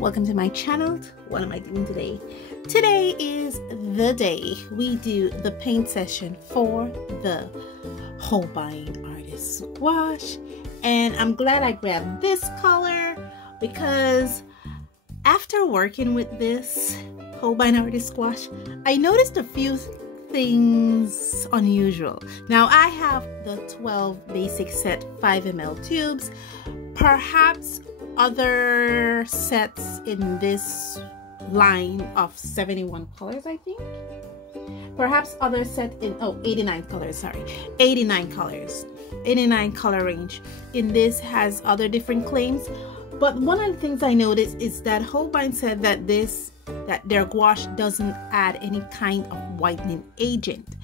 welcome to my channel. What am I doing today? Today is the day we do the paint session for the Holbein Artist Goauche, and I'm glad I grabbed this color because after working with this Holbein Artist Goauche, I noticed a few things unusual. Now I have the 12 basic set 5 ml tubes. Perhaps other sets in this line of 71 colors, I think. Perhaps other set in 89 colors, sorry, 89 colors, 89 color range in this has other different claims. But one of the things I noticed is that Holbein said that their gouache doesn't add any kind of whitening agent.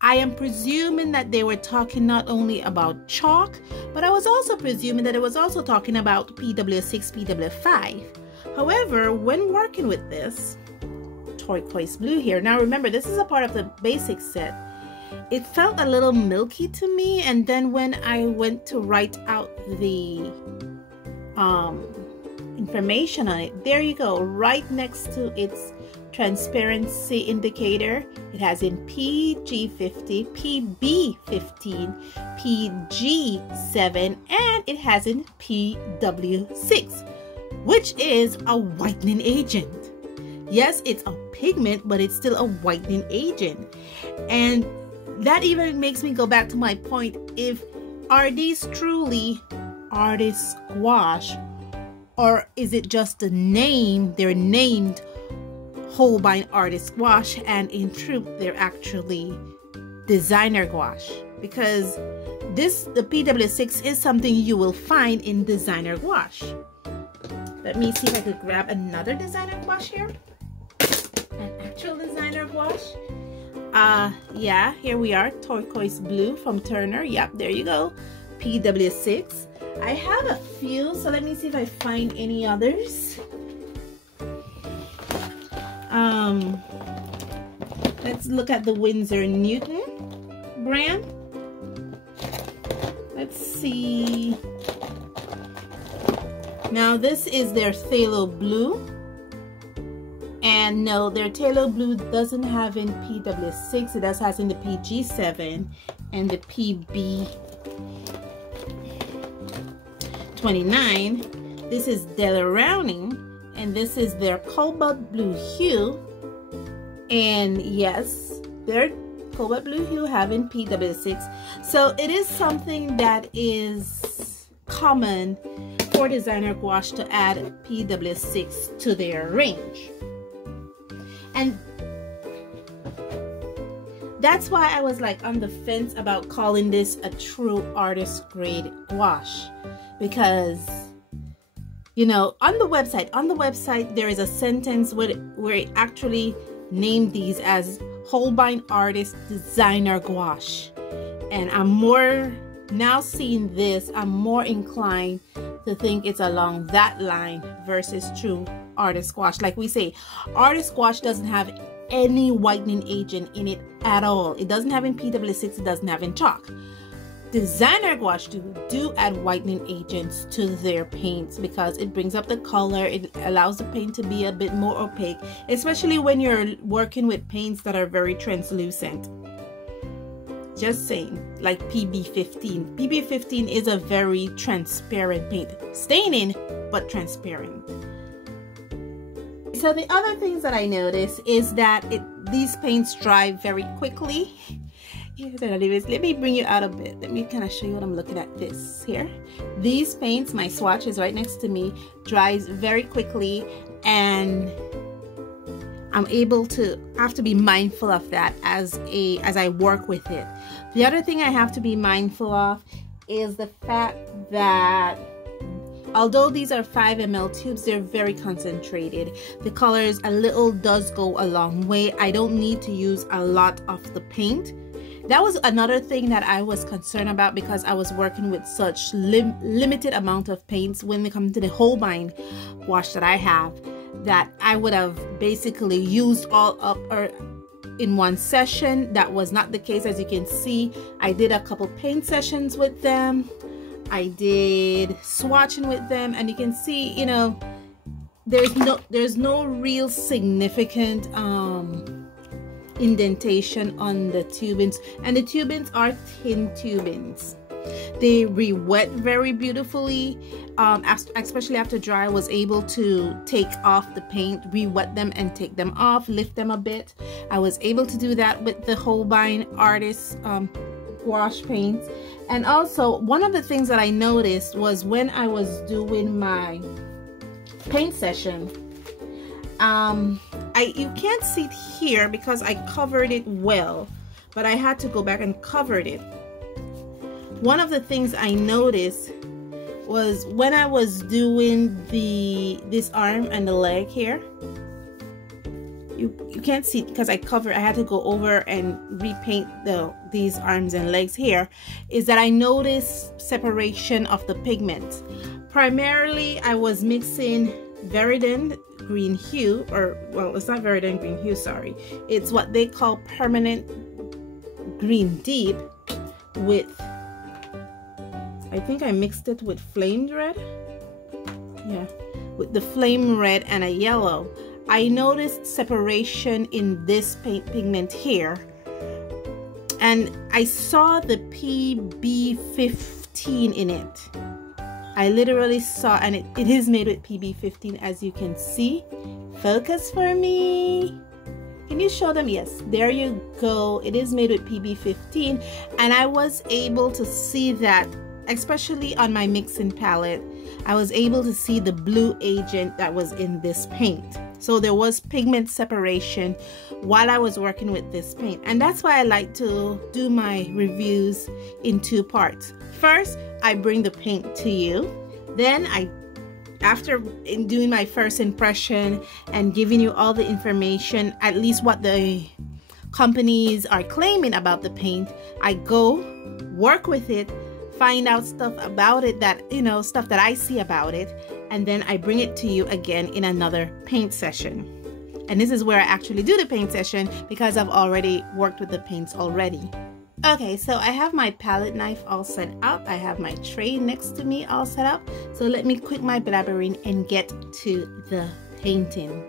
I am presuming that they were talking not only about chalk, but I was also presuming that it was also talking about PW6, PW5. However, when working with this turquoise blue here, now remember this is a part of the basic set, it felt a little milky to me, and then when I went to write out the information on it, there you go, right next to its transparency indicator, it has in PG50, PB15, PG7, and it has in PW6, which is a whitening agent. Yes, it's a pigment, but it's still a whitening agent. And that even makes me go back to my point, are these truly Artist Goauche, or is it just a name? They're named Holbein Artist Goauche, and in truth they're actually designer gouache, because the PW6 is something you will find in designer gouache. Let me see if I could grab another designer gouache here, an actual designer gouache. Yeah, here we are, turquoise blue from Turner. Yep, there you go, PW6. I have a few, so let me see if I find any others. Let's look at the Winsor Newton brand. Let's see. Now this is their Phthalo Blue, and no, their Phthalo Blue doesn't have in PW6. It does has in the PG7 and the PB29. This is Delarowning, and this is their Cobalt Blue Hue. And yes, their Cobalt Blue Hue have in PW6. So it is something that is common for designer gouache to add PW6 to their range. And that's why I was like on the fence about calling this a true artist grade gouache, because you know, on the website there is a sentence where it actually named these as Holbein Artist Designer Gouache, and I'm more now seeing this, I'm more inclined to think it's along that line versus true artist gouache. Like we say, artist gouache doesn't have any whitening agent in it at all. It doesn't have in PW6, it doesn't have in chalk. Designer gouache do add whitening agents to their paints because it brings up the color, it allows the paint to be a bit more opaque, especially when you're working with paints that are very translucent. Just saying, like PB15. PB15 is a very transparent paint, staining but transparent. So the other things that I noticed is that these paints dry very quickly. Let me bring you out a bit. Let me kind of show you what I'm looking at. This here, these paints, my swatch is right next to me, dries very quickly, and I have to be mindful of that as I work with it. The other thing I have to be mindful of is the fact that although these are 5 ml tubes, they're very concentrated. The colors, a little does go a long way. I don't need to use a lot of the paint. That was another thing that I was concerned about, because I was working with such limited amount of paints when it comes to the Holbein gouache that I have, that I would have basically used all up or in one session. That was not the case. As you can see, I did a couple paint sessions with them. I did swatching with them, and you can see, you know, there's no real significant indentation on the tubings, and the tubings are thin tubings. They re-wet very beautifully, especially after dry. I was able to take off the paint, re-wet them and take them off, lift them a bit. I was able to do that with the Holbein Artist Goauche paints. And also, one of the things that I noticed was when I was doing my paint session, you can't see it here because I covered it well, but I had to go back and cover it. One of the things I noticed was when I was doing this arm and the leg here, you can't see it because I had to go over and repaint these arms and legs here, is that I noticed separation of the pigment. Primarily I was mixing Veridin green hue, or well, it's not Veridin green hue, sorry, it's what they call permanent green deep, with, I think I mixed it with flamed red, yeah, with the flame red and a yellow. I noticed separation in this paint pigment here, and I saw the PB15 in it. I literally saw, and it is made with PB15, as you can see. Focus for me. Can you show them? Yes, there you go. It is made with PB15, and I was able to see that, especially on my mixing palette, I was able to see the blue agent that was in this paint. So there was pigment separation while I was working with this paint, and that's why I like to do my reviews in two parts. First, I bring the paint to you, then after doing my first impression and giving you all the information, at least what the companies are claiming about the paint, I go work with it, find out stuff about it that, stuff that I see about it, and then I bring it to you again in another paint session. And this is where I actually do the paint session because I've already worked with the paints already. Okay, so I have my palette knife all set up. I have my tray next to me all set up. So let me quit my blabbering and get to the painting.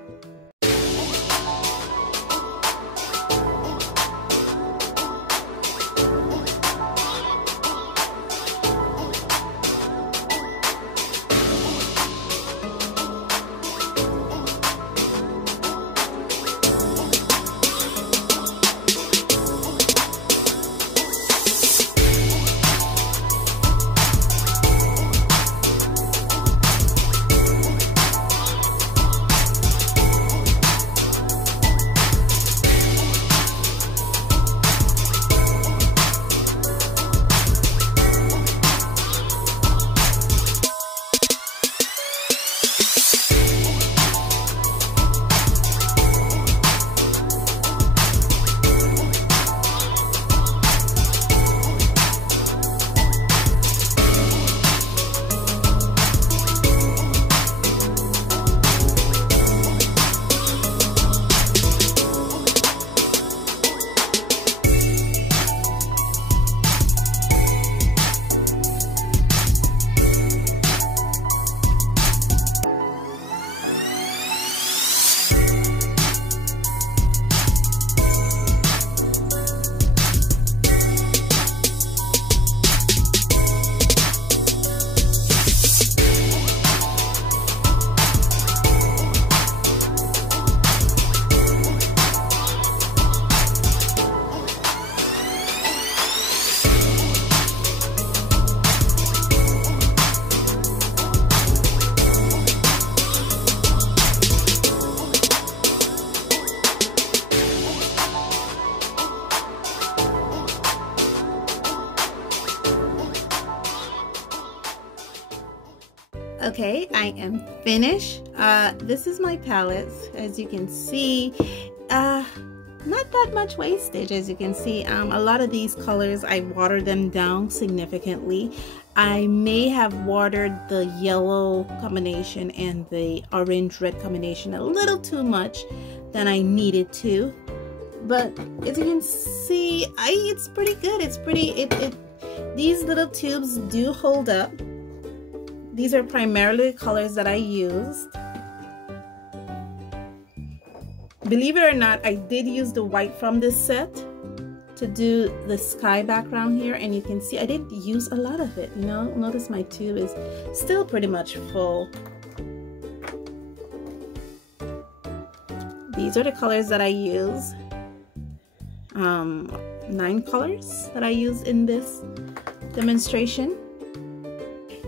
Okay, I am finished. This is my palette. As you can see, not that much wastage. As you can see, a lot of these colors, I watered them down significantly. I may have watered the yellow combination and the orange-red combination a little too much than I needed to. But as you can see, it's pretty good. It's pretty, these little tubes do hold up. These are primarily the colors that I used. believe it or not, I did use the white from this set to do the sky background here, and you can see I didn't use a lot of it, you know. Notice my tube is still pretty much full. These are the colors that I use. 9 colors that I use in this demonstration.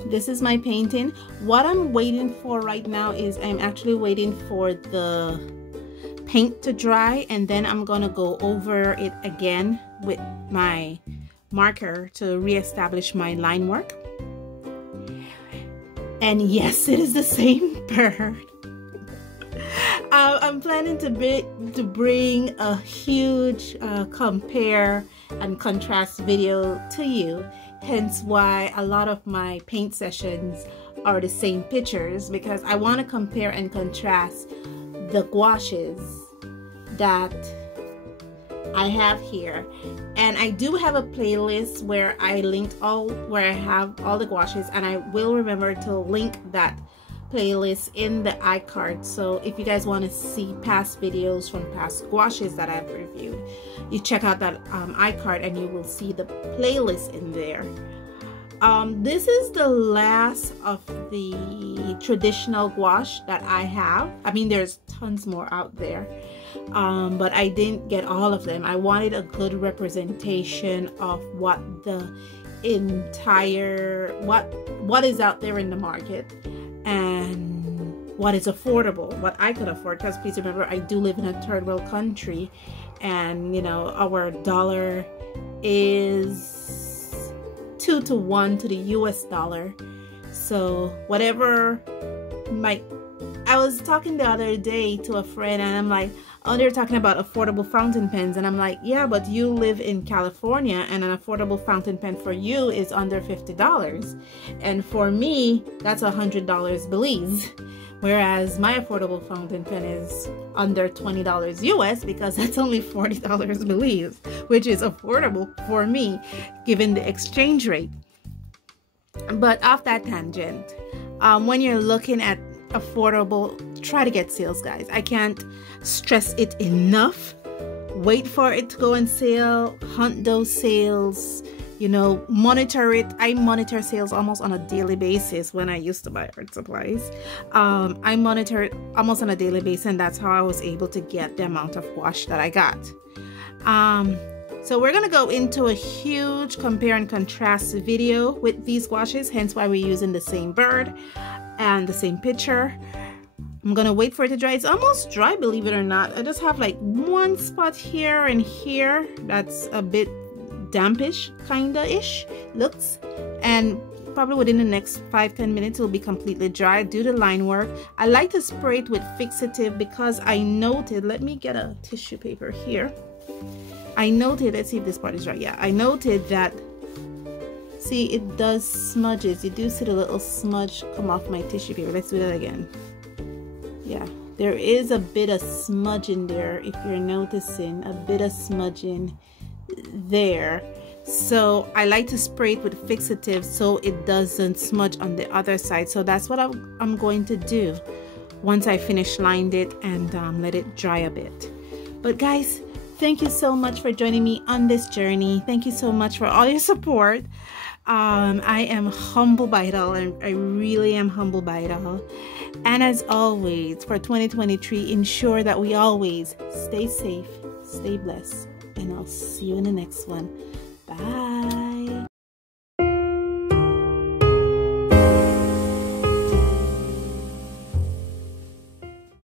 This is my painting. What I'm waiting for right now is I'm actually waiting for the paint to dry, and then I'm gonna go over it again with my marker to reestablish my line work. And yes, it is the same bird. I'm planning to bring a huge compare and contrast video to you, hence why a lot of my paint sessions are the same pictures, because I want to compare and contrast the gouaches that I have here. And I do have a playlist where I linked where I have all the gouaches, and I will remember to link that playlist in the iCard. So if you guys want to see past videos from past gouaches that I've reviewed, you check out that iCard and you will see the playlist in there. This is the last of the traditional gouache that I have. I mean, there's tons more out there, but I didn't get all of them. I wanted a good representation of what the entire what is out there in the market and what is affordable, what I could afford, because please remember I do live in a third world country, and you know, our dollar is 2 to 1 to the US dollar. So whatever I was talking the other day to a friend, and I'm like, oh, they're talking about affordable fountain pens, and I'm like, yeah, but you live in California and an affordable fountain pen for you is under $50, and for me that's $100 Belize, whereas my affordable fountain pen is under $20 US, because that's only $40 Belize, which is affordable for me given the exchange rate. But off that tangent, when you're looking at affordable, try to get sales, guys. I can't stress it enough. Wait for it to go on sale, hunt those sales, you know, monitor it. I monitor sales almost on a daily basis when I used to buy art supplies. I monitor it almost on a daily basis, and that's how I was able to get the amount of gouache that I got. So we're gonna go into a huge compare and contrast video with these gouaches, hence why we're using the same bird and the same picture. I'm gonna wait for it to dry. It's almost dry, believe it or not. I just have like one spot here and here that's a bit dampish, kinda ish looks, and probably within the next 5-10 minutes it'll be completely dry. Do the line work. I like to spray it with fixative because I noted, let me get a tissue paper here. I noted, let's see if this part is dry. Yeah, I noted that, see, it does smudges. You do see the little smudge come off my tissue paper. Let's do that again. Yeah, there is a bit of smudge in there, if you're noticing, a bit of smudging there. So I like to spray it with fixative so it doesn't smudge on the other side. So that's what I'm going to do once I finish lined it and let it dry a bit. But guys, thank you so much for joining me on this journey. Thank you so much for all your support. I am humbled by it all, and I really am humbled by it all. And as always, for 2023, ensure that we always stay safe, stay blessed, and I'll see you in the next one. Bye.